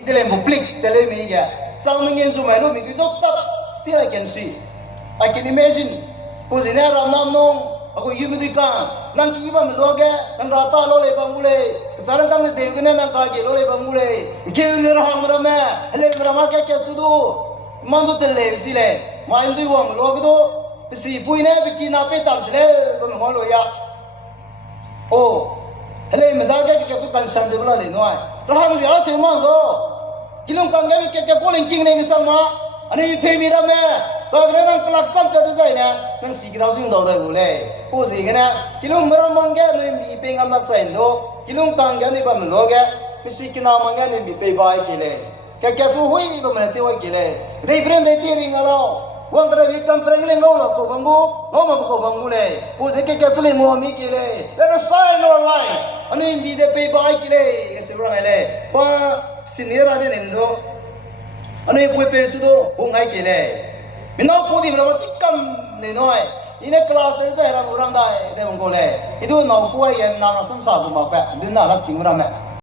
Italy public tele me ga sang mingen zu mai lo mi kizok tap still I can see I can imagine pozina ram nam nong ako yumidi kan nang ki ba mlo ga nang rata lo le bang ule sarang tang de gna nang ka ge lo le bang ule ke le ra ham ra ma le ra ma ke sudu mando tele ji le ma indu wang lo ga do si puine bi ki na pe tam le ba mo lo ya o hele me da ga ke su kan san de bla le no ai ra ham ya se ma do kilong kam ga ke ko len king ne sang ma ani pe mi ra meก็กระนั้นกลักซ้ำกันได้ใจนะนั่งสีกระเอาซึ่งเราได้หูเลยผู้สีกันนะกิลุงมรำมังแกนี่มีเป็นกำลังใจโนกิลุงตังแกนี่บ้านมันโลแกมิสิกินามังแกนี่มีไปบายกี่เลยแกสู้หุยบ้านมันตีไว้กี่เลยได้เปลี่ยนได้ตีริงอะไรวันกระวิกำเปรงเล่งเอาละกูบังกูน้องมากูบังกูเลยผู้สีแกสู้เล่งหัวมีกี่เลยแล้วก็ใส่โน่นไลน์อันนี้มีได้ไปบายกี่เลยก็สิบวันเลยเพราะสิ่งนี้เราได้เห็นดูอันนี้ผู้เป็นสุดหงายกี่เลยมินเอาโคดีมันว่าจิกกัมเนี่ยน้อยอีเนี่ยคลาสเตอร์จะให้เราดูรังได้ได้บังโกเลยอีดูน้องกูไอ้ยังนางสัมสาบุมาแปะดูน่ารักจริงมั้ย